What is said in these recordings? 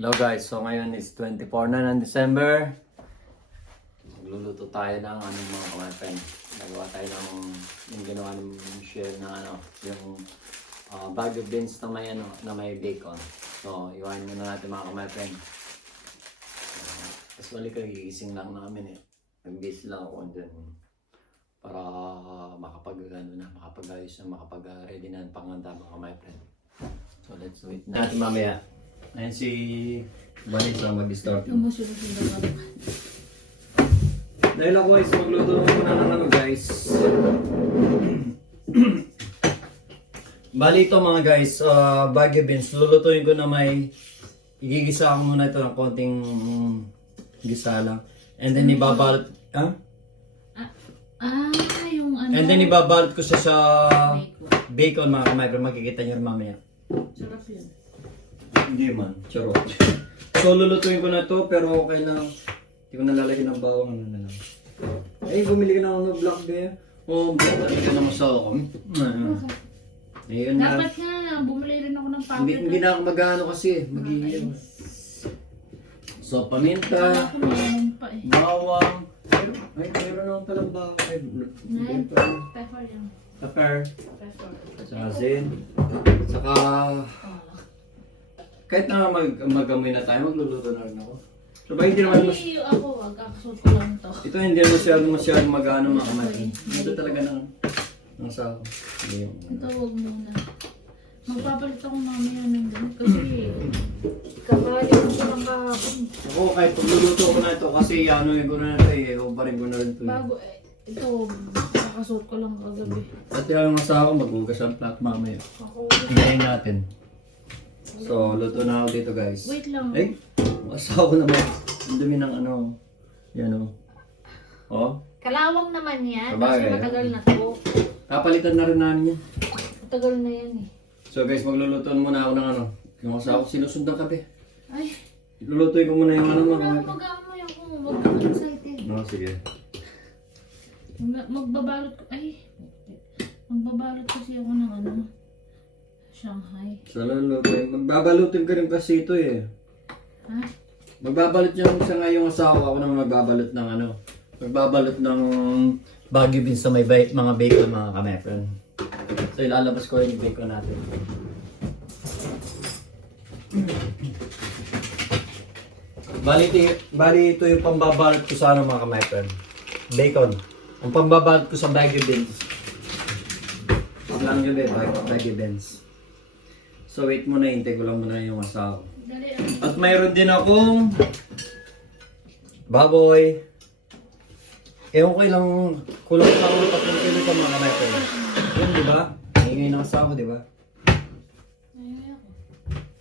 Hello guys, so ngayon is 24 na ng December. Magluluto tayo ng mga kamay-pen. Nagawa tayo ng yung ginawa ng share na yung bag of beans na may bacon. So, iwain muna natin mga kamay-pen. Tapos balik gigising lang namin Nag-busy lang ako dyan. Para makapag-ayos na, makapag-ready na ng panghanda mga kamay-pen. So, let's wait natin mamaya. Ayan si Vanessa mag-start. Dahil ako guys, magluto muna ng guys. Bali ito mga guys, Baguio beans. Lulutuin ko na igigisa ko muna ito ng konting gisa lang. And then ibabalot, yung ano. And then ibabalot ko siya sa bacon mga kamay. Pero makikita nyo mamaya. Sarap yun. Hindi man, charot. So lulutuin ko na to pero okay lang. Hindi ko nalalagyan ng bawang na lang. Ay, bumili ka na ng black bear. Oh, black ka na masako. Ayun na. Dapat nga, bumili rin ako ng powder. Hindi na ako mag-ano kasi. Mag-iiyaw. So, paminta. Ako meron pa Bawang. Meron akong palang bawang. Pepper yan. Pepper. Pepper. Saka asin. Saka kahit na mag-amoy na tayo, magluluto na rin ako. So ba hindi naman Ako, kakasuot ko lang to. ito hindi masyado mag-ano mga kamay. Ito talaga ng sako. Ito, huwag muna. Magpapalit ako mamaya ng ganit kasi kakalimutan ko lang kahapon. Ako kahit pagluluto ko na ito kasi ano ko na ito ubarin ko na rin ito. Bago ito, kakasuot ko lang kagabi. At yung sako, mag-ugas ang plat mamaya. Ako, Hingayin natin. So, luto na ako dito guys. wait lang. Asawa ko naman. Ang dumi ng yan Oh. Kalawang naman yan, Sabagay. kasi matagal na to. Kapalitan na rin namin yan. Matagal na yan So guys, magluluto muna ako ng yung asawa ko sinusundan kape. Ay, Lulutuin ko muna yung wala mga akong mag-aamoy ako. Huwag kang excited. No, sige. Magbabalot ko. Magbabalot kasi ako ng Shanghai. So lulutuin. Magbabalutin ka rin kasi ito Ha? Magbabalot yung asawa ko. Ako naman magbabalot ng Magbabalot ng Baguio beans sa may mga bacon mga kamefren. So ilalabas ko rin yung bacon natin. Bali ito yung pambabalot ko sa mga kamefren. Bacon. Ang pambabalot ko sa Baguio beans. Lang yun Baguio beans. So wait muna, hintay ko lang muna yung asawa. At mayroon din akong baboy. Ewan ko ilang kulang sa 3 kilo pa mga kamefren. Yun, di ba? Ingay ng asawa, di ba?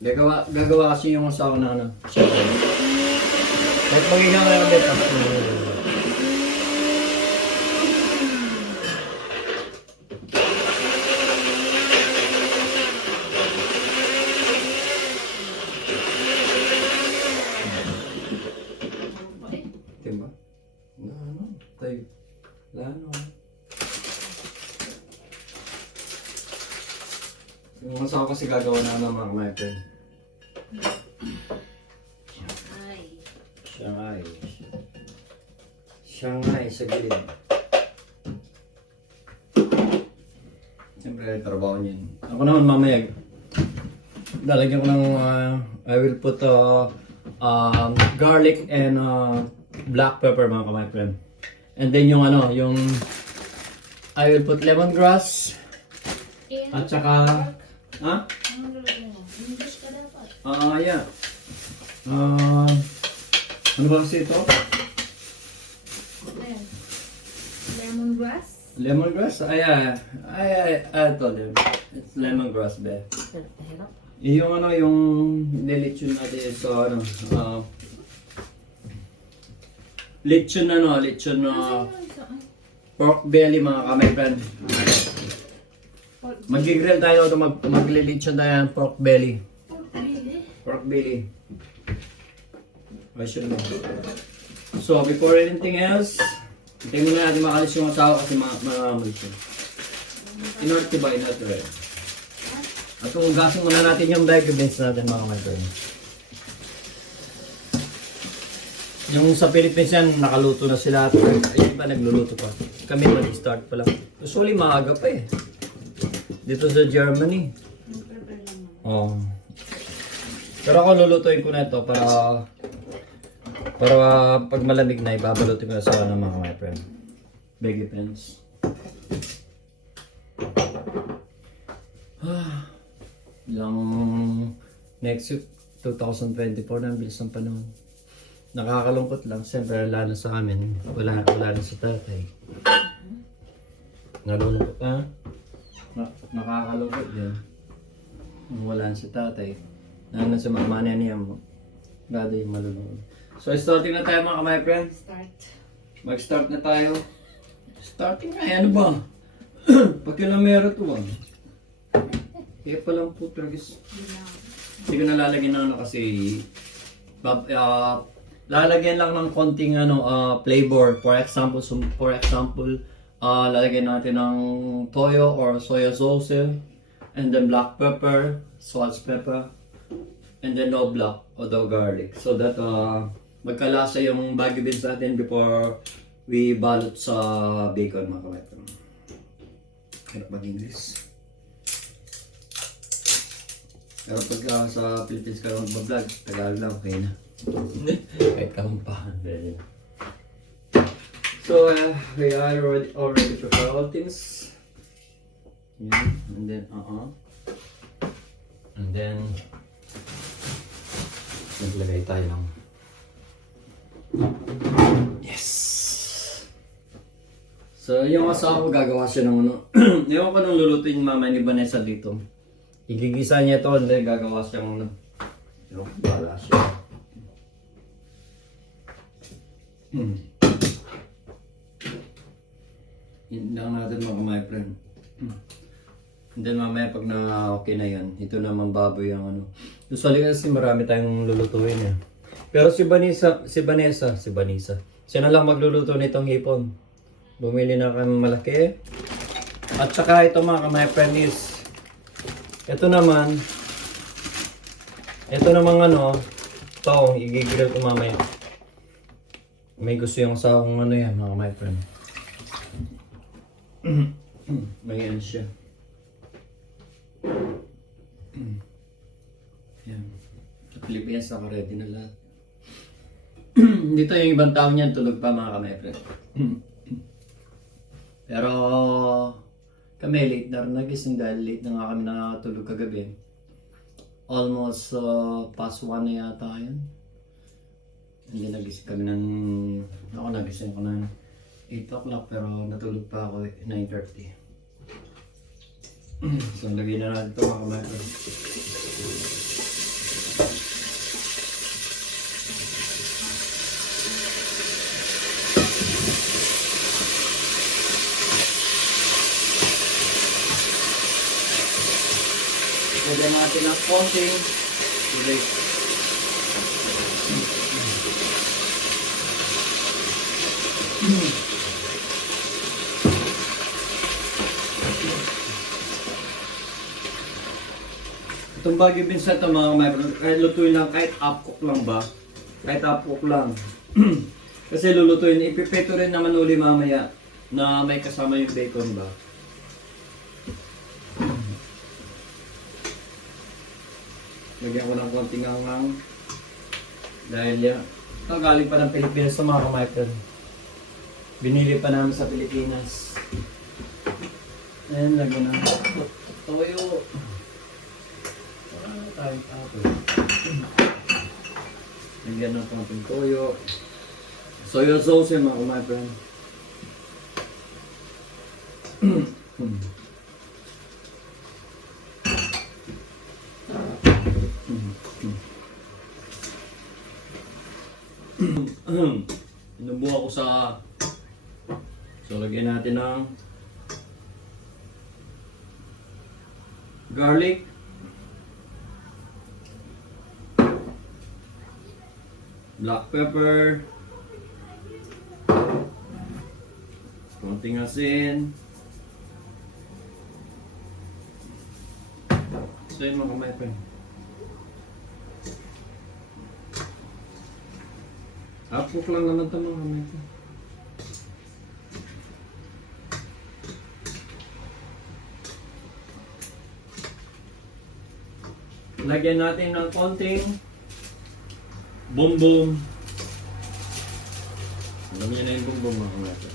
Gagawa kasi yung asawa na Kahit magiging na ulit. Diba? Tayo. Yung asawa kasi gagawa na ng mga kamefren. Shanghai sa gilid. Siyempre, trabaho niyan. Ako naman mamaya, lalagyan ko ng, I will put garlic and black pepper mga kamay-friend. And then yung I will put lemongrass. At saka, English ka dapat. yeah. Ano ba kasi ito? Ayan. Lemongrass. Lemongrass? I told him. It's lemongrass, be. Yung yung nilitsyon natin sa lechon na pork belly mga kamay-friend. Mag-grill tayo ito, maglilitsyon tayo ng pork belly. Pork belly. I should know. So, before anything else, tingnan na natin makalis yung asawa kasi mamamal siya. Inorte ba? Inorte. At kung gasin muna natin yung Baguio beans natin mga kamay-friend. Yung sa Philippines yan, nakaluto na sila. Ayun pa, nagluluto pa. Kami mag-start pa lang. Usually, maaga pa eh. Dito sa Germany. Mag-prepare lang naman. Oh. Pero ako lulutuin ko na ito para pag malamig na, ibabalutin ko na sa ng mga my friend. Baggy pants. Lang next week, 2024 na, ang bilis ng panahon. Nakakalungkot lang, siyempre lalo sa amin, wala na sa tatay. Nalulungkot ha? Nakakalungkot din. Wala na si tatay. Nandun sa mama niya mo. Gado yung malulungkot. So starting na tayo mga my friends. Start. Mag-start na tayo. Starting na, ano ba? Pagkilamero to ba? Kaya pa lang po, Tragis. Hindi ko nalalagyan ng ano kasi lalagyan lang ng konting flavor. For example, lalagyan natin ng toyo or soy sauce and then black pepper, salt pepper, and then no black or no garlic. So that magkalasa yung bagyo beans natin before we balot sa bacon mga kapatid. Hirap mag-English. Pero pagka sa Philippines ka lang mag-vlog, Tagalog lang, okay na. Kahit kamumpahan. So, we are already prepare all things. Yeah, and then, and then, naglagay tayo ng yes! So, yung asawa ko gagawa siya ng ano. Ewan ko nung lulutuin mama ni Vanessa dito. Igigisa niya ito, hindi gagawa siya ng ano. Bala siya. Yun lang natin mga my friend. And then mamaya pag na okay na yan, ito naman baboy ang ano. Usually kasi marami tayong lulutuin eh. Pero si Vanessa, siya na lang magluluto nitong hipon. Bumili na kami malaki. At saka ito mga my friend is, ito naman ano, taong igigrill ko mamaya. May gusto yung sa akong ano yan mga my friend. May ano siya. Yan. Sa Pilipinas ako ready na lahat. Dito yung ibang tao niyan tulog pa mga kamepre. Pero kami late na rin nagising dahil late na nga kami nakatulog kagabi. Almost past 1 na yata yun. Hindi nagising kami ng... Ako nagising ko ng 8 o'clock pero natulog pa ako 9:30. So lagay na natin ito mga kamepre. Lagyan natin ang konting tubig. Itong bagyo binsa ito mga mayroon, kahit lutuin lang, kahit half-cook lang ba? Kahit half-cook lang. Kasi lulutuin, ipipeto rin naman uli mamaya na may kasama yung bacon ba? Lagyan ko ng konting angang. Dahil yan, ito galing pa ng Pilipinas sa mga kamay-friend. Binili pa namin sa Pilipinas. Ayan, lagyan ng toyo. Wala tayong apple. Lagyan ng konting toyo. Soy sauce mga kamay-friend. Inubuha ko sa... So, lagyan natin ng garlic, black pepper, konting asin. So, yun mga kamay friend. Hapok lang naman ito mga kamay ko. Lagyan natin ng konting boom boom. Alam niyo na yung boom boom mga kamay ko.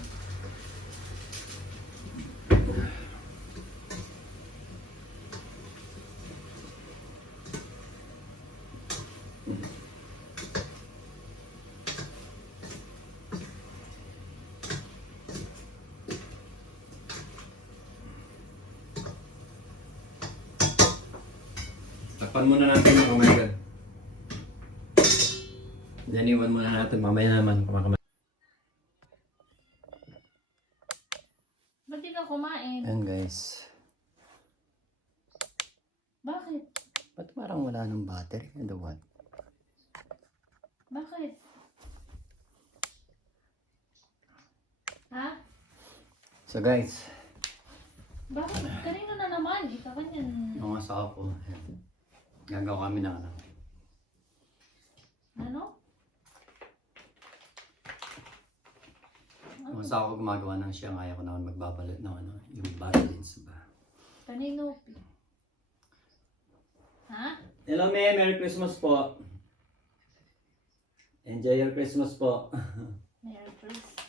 Takpan muna natin mga kamay ko. Then iwan muna natin mamaya naman mga kamay. Ba't di ka kumain? Ayan guys. Bakit? Ba't parang wala ng battery? Ano what? Bakit? Ha? So guys, Bakit? Kanino na naman? Ikaw kanyan. mga asawa ko, ayan. Gagawa kami ng ano. Ano? Yung asawa ko gumagawa ng siya, kaya ko naman magbabalot ng ano, yung balance ba. Kanino? Ha? Hello May, Merry Christmas po. Enjoy your Christmas po. Merry Christmas.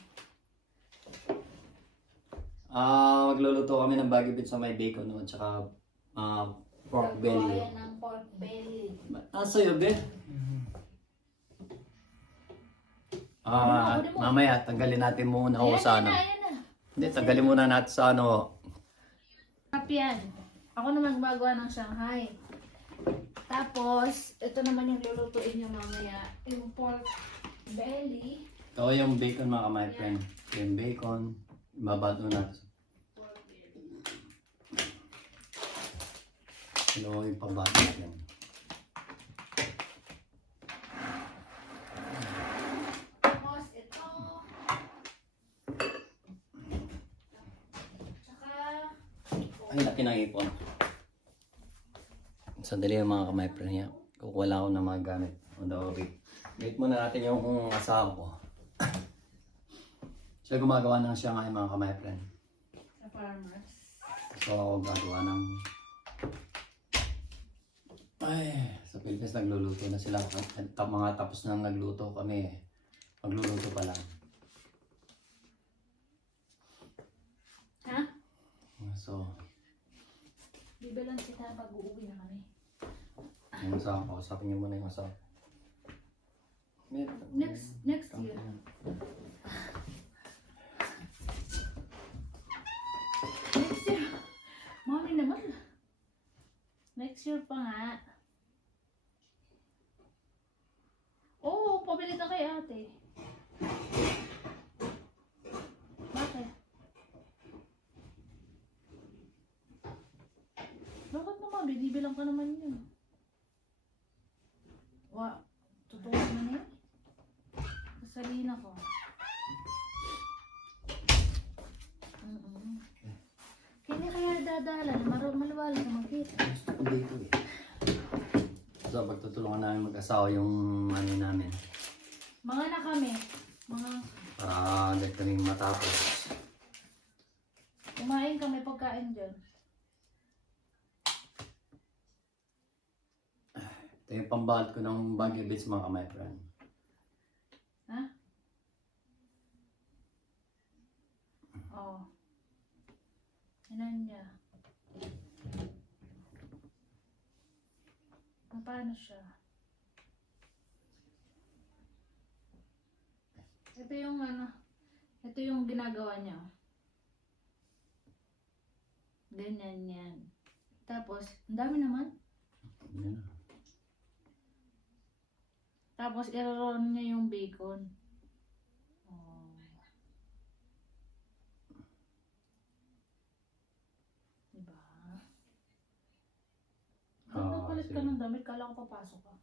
Magluluto kami ng Baguio beef sa may bacon no, at saka pork belly. Gagawa ng pork belly. Sa'yo, be? Mamaya, tanggalin natin muna ako sa ano. Ayan na. Hindi, tanggalin muna natin sa ano. Yan. Ako naman gumagawa ng Shanghai. Tapos, ito naman yung lulutuin niyo mamaya. Yung pork belly. Ito yung bacon mga my friend. Yung bacon, babato natin. Pork belly. Ito yung pabato natin. Tapos, ito. Tsaka, Ay, laki ng ipon. Sandali yung mga kamay friend niya. Kukuha lang ako ng mga gamit. Wait muna natin yung asawa ko. Siya gumagawa ng siya nga yung mga kamay friend. sa farmers. So ako gagawa ng... Ay, sa Pilipinas nagluluto na sila. Mga tapos na nagluto kami. Magluluto pa lang. Ha? So, Bibilan kita pag uuwi na kami. yung asawa ko. Usapin niyo muna yung asawa. Next year. Next year. Mami naman. Next year pa nga. Oo, pabili ka kay ate. Bakit? Bakit naman? Binibilang ka naman yun. Totoo naman yun. Kasalina ko. Kaya dadala na maluwal ka magkita. Gusto ko dito eh. So, pagtutulungan namin mag-asawa yung ano namin. Mga na kami. Para agad kaming matapos. Kumain kami pagkain dyan. Ito yung pambalat ko ng Baguio Beach mga kamay friend. Ha? Oo. Inan niya. Paano siya? Ito yung ano. Ito yung ginagawa niya. Ganyan yan. Tapos, ang dami naman. Yan. Tapos, i-roll niya yung bacon. Oh. Diba? Palit ka ng damit, kala ko papasok ka.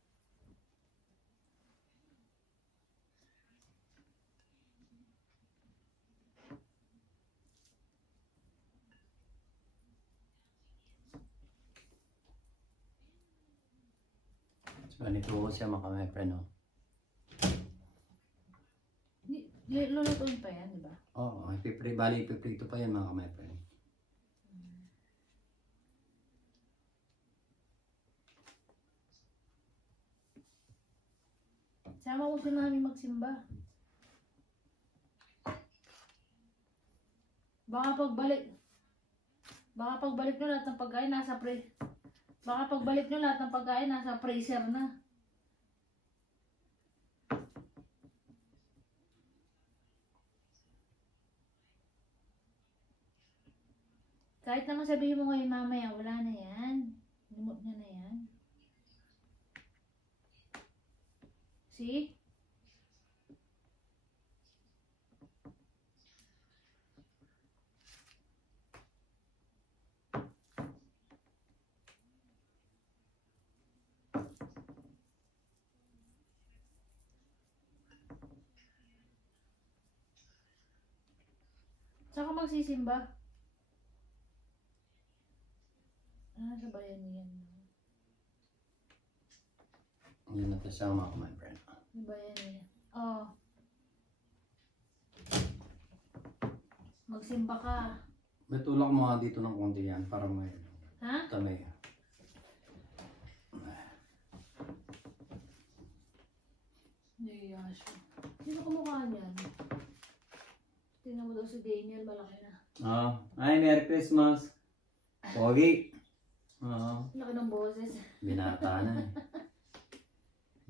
So, ganito ko siya mga my friend. Oh. Lulutuin pa yan, di ba? Oo, bali ipiprito pa yan mga my friend. Sama mo si mami magsimba. Baka pagbalik nyo lahat ng pagkain nasa freezer na. Kahit naman sabihin mo ngayon mamaya, wala na yan. Limot niya na yan. See? Saan ka magsisimba? Sa bayan yan. Yun na kasama ko my friend. Sa bayan yan. Oh. Magsimba ka. Betulak mo nga dito ng konti yan para may Ha? tamay. Hindi, Yasha. Sino kumukha niyan? Tingnan mo daw si Daniel, malaki na. Ay, Merry Christmas! Pogi! Laki ng boses. Binata na eh.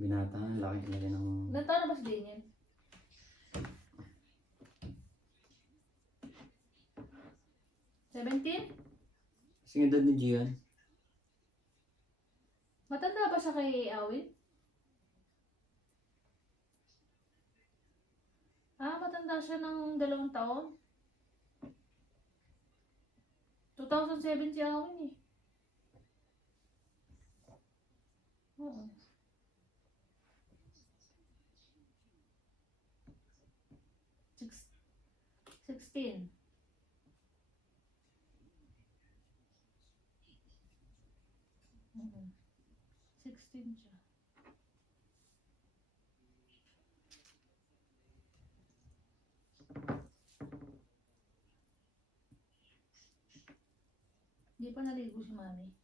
Binata na, laki ng... Natawa na ba si Daniel? $17? Kasing edad ni Gian. Matanda ba siya kay Awin? Matanda siya ng 2 taon. 2007 si Awin eh. Oo. 16. Mm. 16 siya. Hindi pa naligo si mami.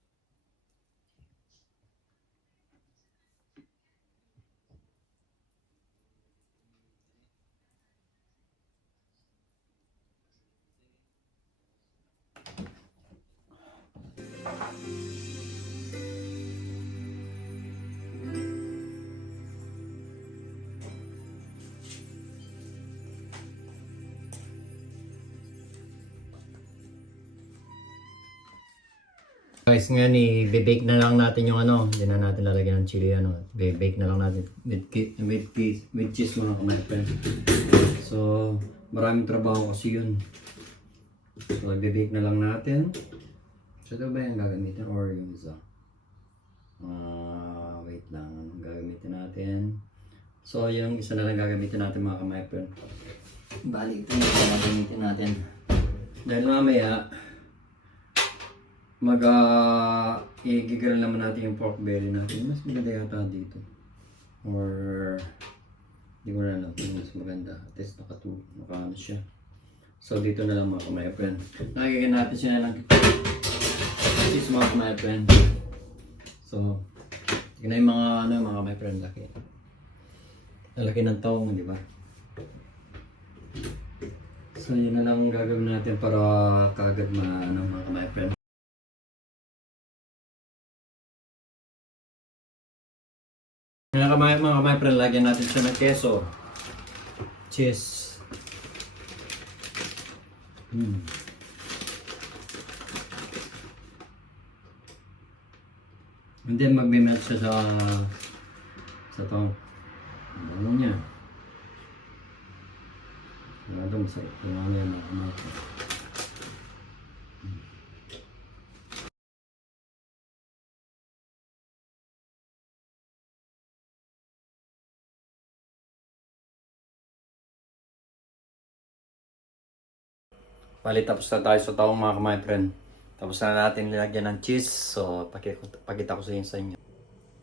Guys, ngayon i-bake na lang natin yung ano, hindi na natin lalagyan ng chili ano. Bake na lang natin with cheese mga my friend. So, maraming trabaho kasi yun. So, i-bake na lang natin. So, ito ba yung gagamitin or yung isa? Wait lang, anong gagamitin natin? So, yung isa na lang gagamitin natin mga my friend. Bali, ito yung gagamitin natin. Dahil mamaya, i-grill naman natin yung pork belly natin. Mas maganda yata dito. Or hindi ko na alam kung mas maganda. At least naka-ano siya. So dito na lang mga my friend. Nakikigyan natin siya ng cheese mga my friend. So tignan yung mga my friend laki. Laki ng taong, di ba? So yun na lang gagawin natin para kagad mga my friend. Mga my friend, lagyan natin siya ng keso, cheese. And then magme-melt siya sa tong. Ano niya? Wala daw masarap. Ano yan mga my friend. Bali, tapos na tayo sa taong mga my friend. Tapos na natin nilagyan ng cheese. So, pakita ko sa inyo.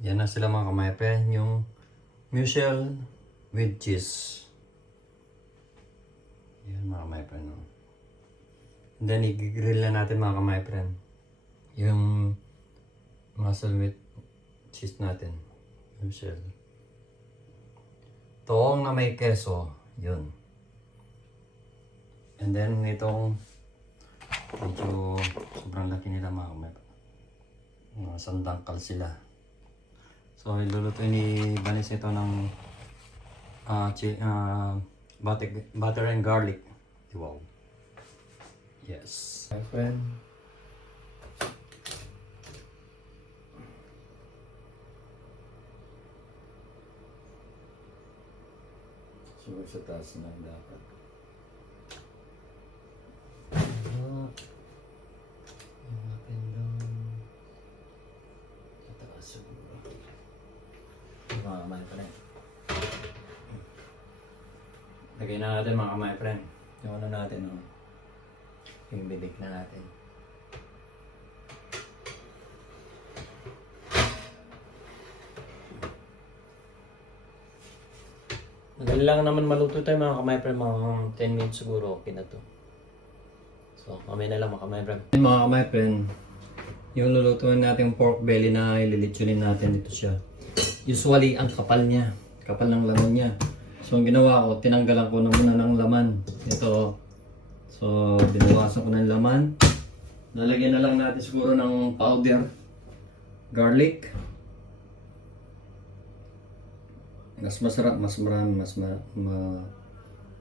Yan na sila mga my friend. Yung mussel with cheese. Yan mga my friend. No? And then i-grill na natin mga my friend. Yung muscle meat cheese natin. Yung shell. Toong na may keso. Yun. And then itong medyo sobrang laki nila mga my friend. Sandangkal sila. So iluluto ni Banis ito ng butter and garlic. Wow. Yes. My friend. Siguro sa taas na dapat. Sa taas siguro. Mga my friend. Lagay na natin mga my friend. Yung ano natin, no? Yung bibig na natin. Madali lang naman maluto tayo mga my friend. Mga 10 minutes siguro okay na to. So, mamaya na lang mga my friend. Mga my friend, yung lulutuin natin pork belly na ililitsunin natin, ito siya. Usually, ang kapal niya. Kapal ng laman niya. So, ang ginawa ko, tinanggalan ko na muna ng laman. Ito. So, binawasan ko ng laman. Lalagyan na lang natin siguro ng powder. Garlic. Mas masarap, mas marami,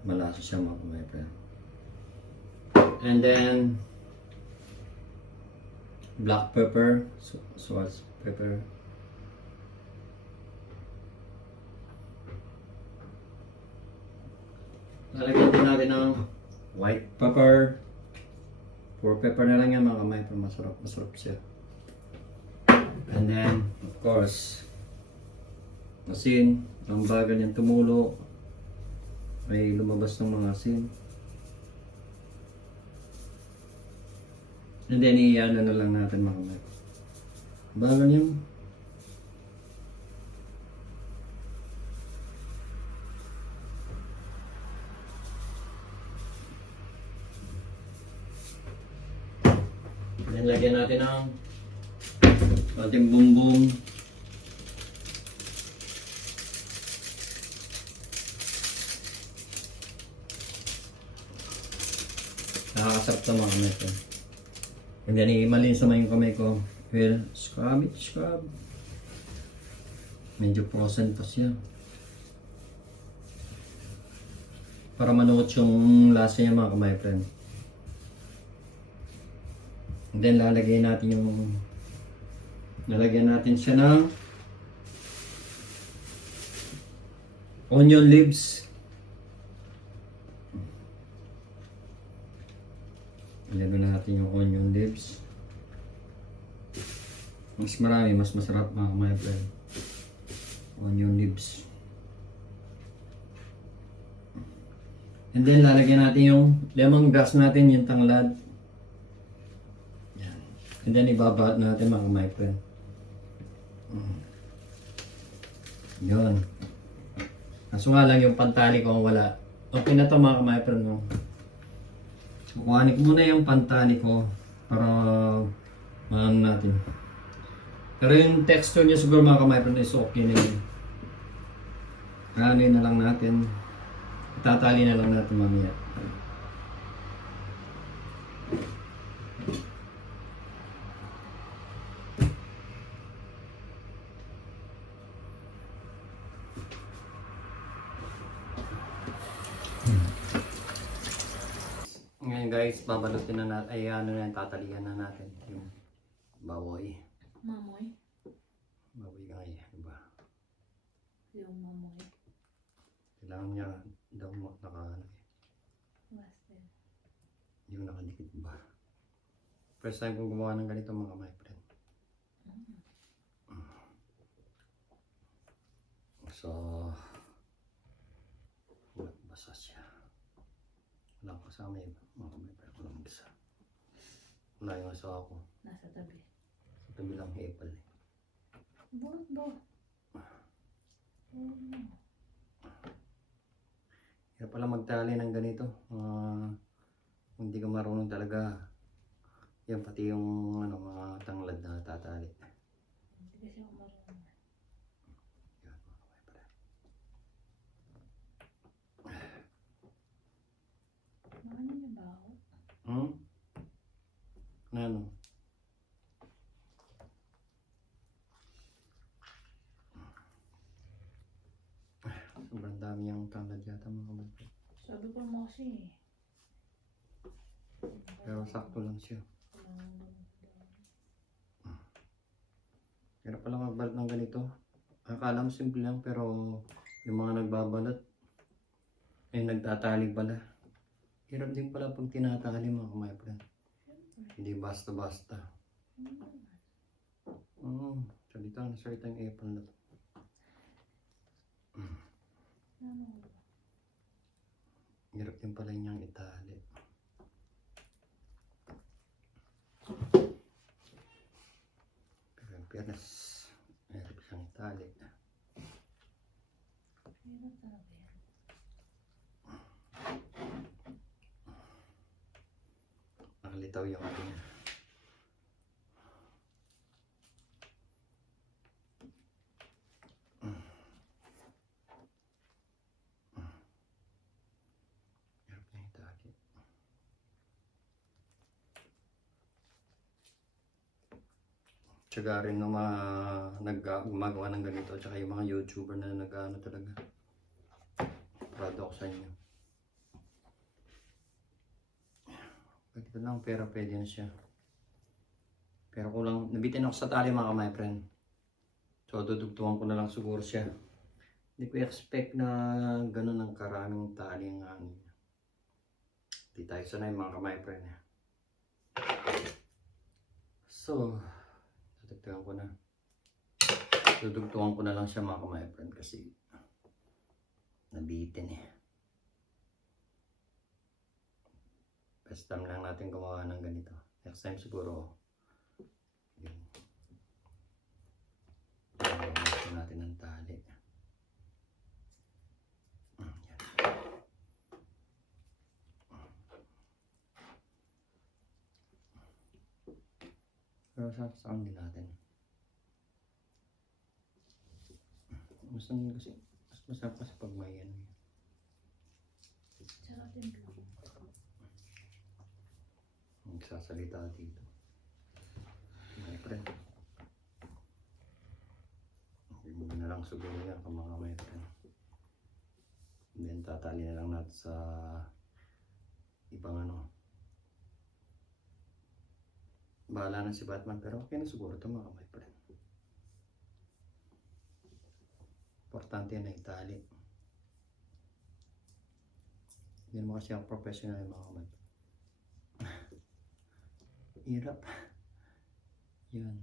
malasa siya mga my friend. And then, black pepper, salt pepper. Lalagyan din natin ng white pepper. Pure pepper na lang yan mga kamay, pero masarap siya. And then, of course, asin. Ang bagal niyang tumulo. May lumabas ng mga asin. And then, iyan na lang natin mga kamay. Bagal niyang then, lagyan natin ng ating bumbong. Nakakasarap na mga kamay ko. And then, i-malinis naman yung kamay ko. Well, scrub it, scrub. Medyo frozen pa siya. Para manuot yung lasa niya mga kamay friend. And then lalagyan natin siya ng onion leaves. Ilagyan natin yung onion leaves. Mas marami, mas masarap mga my friend. Onion leaves. And then lalagyan natin yung lemongrass natin, yung tanglad. And then ibabahat natin mga my friend. Yun. Kaso nga lang yung pantali ko wala. Okay na to mga my friend. No? Kukuhanin ko muna yung pantali ko para maano natin. Pero yung texture niya siguro mga my friend is okay na yun. Kanin na lang natin. Itatali na lang natin mamaya. Ngayon guys, babalutin na natin, ay ano na, tatalian na natin yung baboy. Mamoy? Baboy nga diba? Yung mamoy. Kailangan niya daw naka, Basta. yung nakadikit ba? First time kong gumawa ng ganito mga my friend. So, basa siya. Wala ko kasama yung mga my friend. Walang basa. Wala yung asawa ko. Nasa tabi. Sa tabi lang hepal. Buot ba? Hirap pala magtali ng ganito. Kung hindi ka marunong talaga. Yan pati yung ano, mga tanglad na tatali. Hindi kasi ako marunong. Yan, mga kamay friend. Ano niya ba ako? Ano? Sobrang dami yung tanglad yata mga kamay friend. Sabi ko mo kasi Pero sakto lang siya. Hirap pala magbalot ng ganito. Akala mo simple lang pero yung mga nagbabalot ay nagtatali pala. Hirap din pala pag tinatali mga kamay friend. Hindi basta-basta. Salita na salita yung apple na to. Hirap din pala niyang itali. Pero yung fairness, hirap siyang itali. Ano talaga yan? Nakalitaw yung ating hirap niyang itali. Tsaga rin ng mga gumagawa ng ganito, tsaka yung mga YouTuber na nag-ano talaga. Proud ako sa inyo. Pagkita lang pera pwede na siya. Pero kulang, nabitin ako sa tali mga kamay friend. So dudugtungan ko na lang siguro siya. Hindi ko expect na gano'n ang karaming tali ang ano. Hindi tayo sanay mga kamay friend. So, dudugtungan ko na. Dudugtungan ko na lang siya mga kamay friend kasi nabitin eh. Best time lang natin gumawa ng ganito. Next time siguro yun. Gusto natin ng tali. Yan. Pero saan din natin. Mas masarap kasi pag may ano. Sarap din lang. Nagsasalita dito. My friend. Hindi mo na lang siguro yan kung mga my friend. And then tatali na lang natin sa ibang ano. Bahala na si Batman pero okay na siguro ito mga my friend. Importante na itali. Hindi naman kasi ang professional yung mga my friend. Hirap. Yan.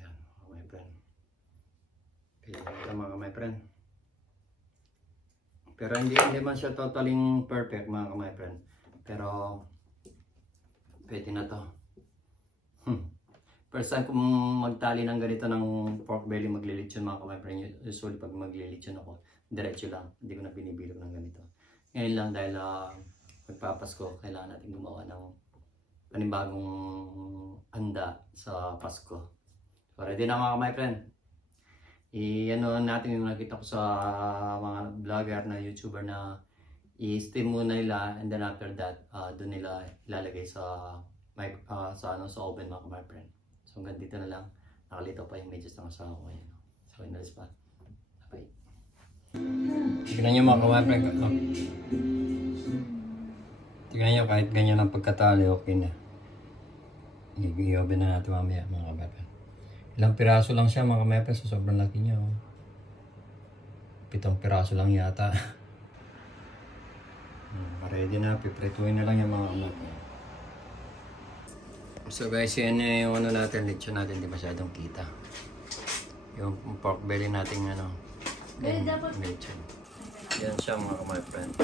Yan, my friend. Kaya ito mga my friend. Pero hindi man siya totally perfect mga my friend. Pero pwede na to. First time kung magtali ng ganito ng pork belly maglilitsyon mga my friend. Usually pag maglilitsyon ako, diretso lang. Hindi ko na binibilog ng ganito. Ngayon lang dahil magpapasko, kailangan natin gumawa ng panibagong handa sa Pasko. So ready na mga my friend. I-ano natin yung nakita ko sa mga vlogger na YouTuber na i-steam muna nila and then after that doon nila ilalagay sa sa oven mga my friend. So hanggang dito na lang. Nakalito pa yung medyas ng asawa ko. So inalis pa. Bye. Tignan nyo mga my friend. Tignan nyo kahit ganyan ang pagkatali okay na. I-oven na natin mamaya mga kapatid. Ilang piraso lang siya mga kapatid so sobrang laki niya. 7 piraso lang yata. Ready na, piprituin na lang yung mga kapatid. So guys, yan yung ano natin, lechon natin, hindi masyadong kita. Yung pork belly natin lechon. Yan siya mga my friend.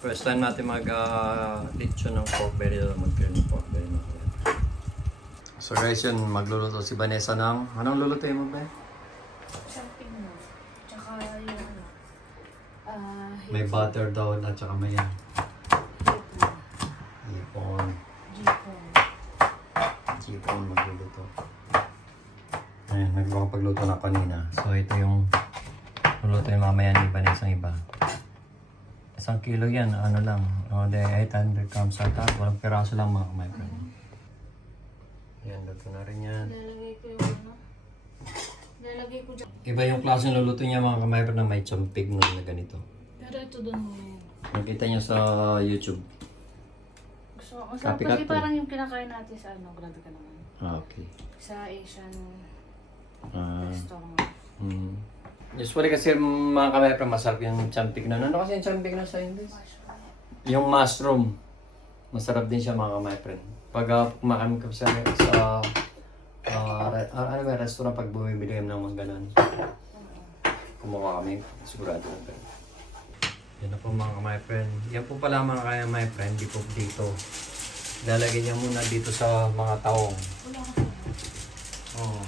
First time natin mag-lechon ng pork belly o mag-grill ng pork belly. So guys, yun, magluluto si Vanessa ng... Anong lulutuin mo ba? Something mo. Tsaka yung ano. May butter daw at saka may hipon. Jipon. Hipon magluluto. Ayan, nagpapagluto na kanina. So ito yung luluto yung mamaya ni Vanessa ng iba. 1 kilo yan, ano lang. O, de 800 grams ata. Walang piraso lang mga my friend. Yan, luto na rin yan. Lalagay ko yung ano. Lalagay ko dyan. Iba yung klase ng luto niya mga kamay na may champig na ganito. Pero ito doon mo. Nakita niyo sa YouTube. Gusto ko. Masarap Copycat kasi to. parang yung kinakain natin sa ano. Grabe ka naman. Okay. Sa Asian Ah, restaurant. usually kasi mga kamay masarap yung champig na. Ano kasi yung champig na sa English? Yung mushroom. Masarap din siya mga kamay friend. Pag kumakain ka sa ano ba, restaurant pag bumibili kami ng mga ganun. Kumuha kami, sigurado na pero. Yan na po mga my friend. Yan po pala mga kaya my friend, di po dito. Lalagyan niya muna dito sa mga taong. Wala ka sa Oh.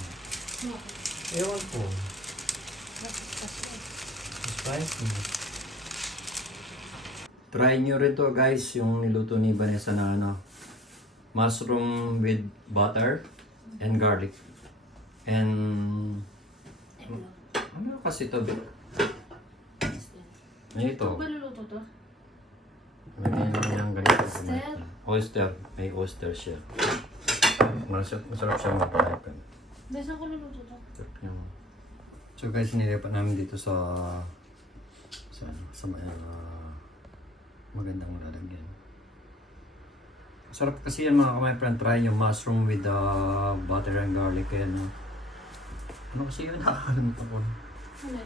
Ewan po. Spicy. Try nyo rin to guys, yung niluto ni Vanessa na ano. Mushroom with butter and garlic. And ano kasi to? Ito. Ano ba luluto to? Lagyan naman yung ganito. Oyster? Oyster. May oyster siya. Masarap siya makakain. Besa ko luluto to. Sarap niya. So guys, nilipat namin dito sa magandang lalagyan. Sarap kasi yan mga my friend. Try yung mushroom with butter and garlic. Yan. Ano kasi yun? Nakakalimutan ko. Ano?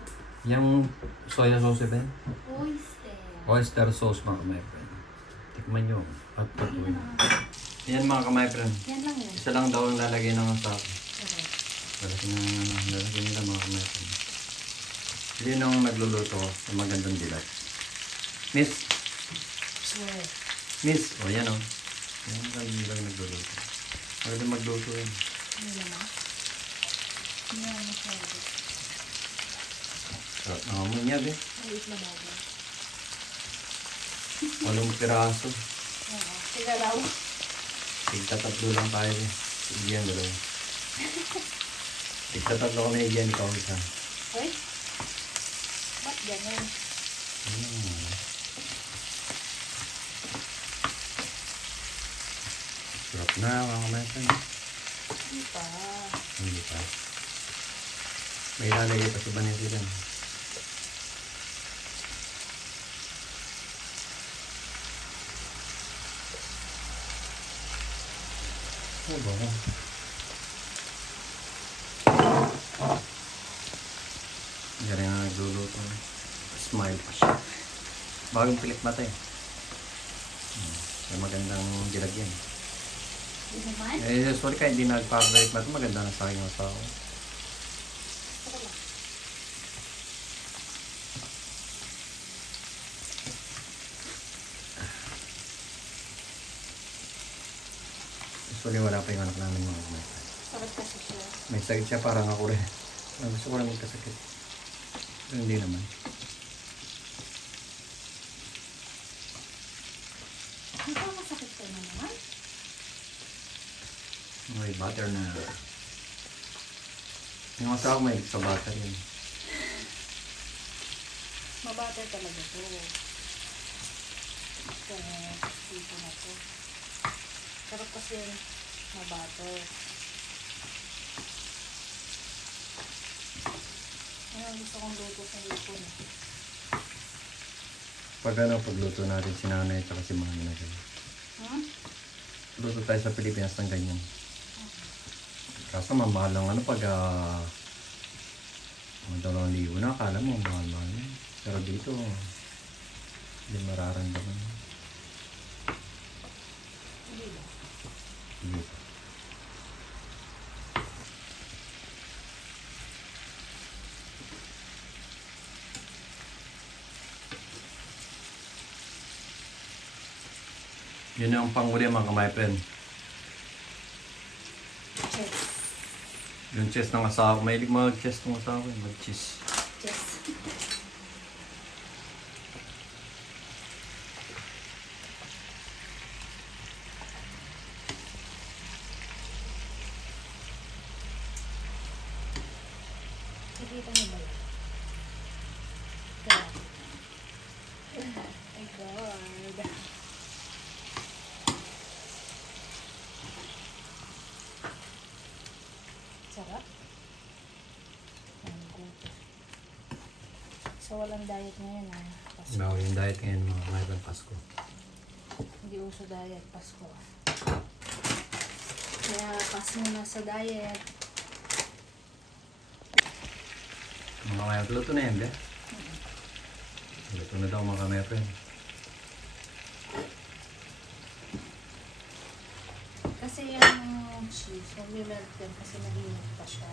Yung soya sauce ba? Oyster. Oyster sauce mga my friend. Tikman nyo. At patuloy. Yan mga kamay friend. Yan lang yan. Isa lang daw ang lalagay ng sa Okay. lalagay nila mga kamay friend. Hindi nang nagluluto sa magandang dilat. Miss! Sure. Miss! O yan o. Yan lang nagluluto. Magandang magluto yan. Ano naman? Yan, masyado. Sarap na mo niya be. Maliit na bago. 8 piraso. Oo. Sila daw. Tigtatatlo lang tayo eh. Iyan dalawa. Tigtatatlo kami iyan ikaw isa. Hoy? Ba't ganun? Sarap na mga kamay. Hindi pa. Hindi pa. May lalagay pa si Vanessa dyan. Oh, ba? Hindi rin nga nagluluto. Smile pa siya. Bagong pilik mata eh. May magandang dilagyan. Hindi naman? Eh, sorry kahit hindi nagpapalit mata, maganda na sa aking asawa. Sorry, wala pa yung anak namin mga kamay. Sakit kasi siya. May sakit siya parang ako rin. Gusto ko lang magkasakit. Pero hindi naman. Masakit ka na naman? May butter na. Yung asawa ko may sa butter yun. Mabater talaga to. Kaya dito na to. Sarap kasi mabater. Ano gusto kong luto sa hipon. Pag ano, pagluto natin si nanay at si mami na ganyan. Hmm? Luto tayo sa Pilipinas ng ganyan. Kaso mamahal lang ano pag 2,000 na, akala mo mahal-mahal na. Pero dito, hindi mararamdaman. Hindi ba? Hindi. Yun ang panghuli mga kamay friend. Yes. Yung chest ng asawa ko. Mahilig mag-chest ng asawa ko. Mag-cheese. Yes. Nakikita niyo ba yan? Kaya. My God. Sarap. Ang gusto. So, walang diet ngayon ah. Pasko. Bago yung diet ngayon mga kaibigan Pasko. Hindi uso diet. Pasko. Kaya pas muna sa diet. Mga kaibigan, luto na yan, be? Luto na daw mga kaibigan. Kasi yung cheese, mag-melt yan kasi nahinit pa siya.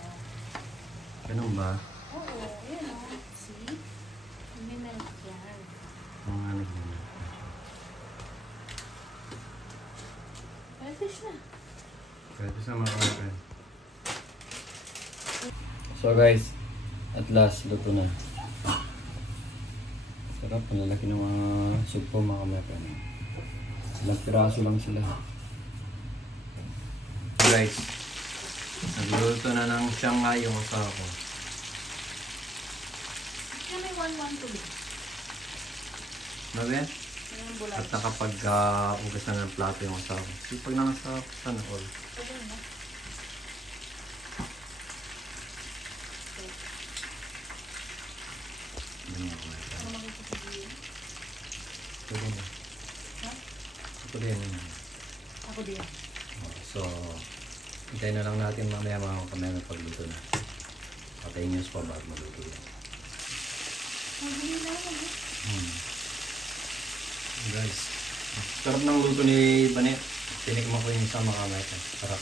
Ganun ba? Oo, yun o. See? Mag-melt yan. Mga nagmamit. Pwede siya. Pwede sa mga kaibigan. So guys, at last, luto na. Sarap, ang lalaki ng mga sugpo mga kaibigan. Ilang piraso lang sila. Guys, nagluluto na ng Shanghai yung asawa ko. Kaya may 1-1 to be. Nabe? Yung bulay. At nakapag-ugas na ng plato yung asawa ko. Sipag ng asawa ko, sana all. Pwede na. Ganyan ako na. Ano makikisigihin? Pwede na. Ha? Pwede na. Ako din. So, hintayin na lang natin mamaya mga kamay pagluto na. Patayin niyo sa bago maluto yan. Magiging na ako. Guys, sarap ng luto ni Banet. Tinikman ko yung sa mga kamay. Sarap.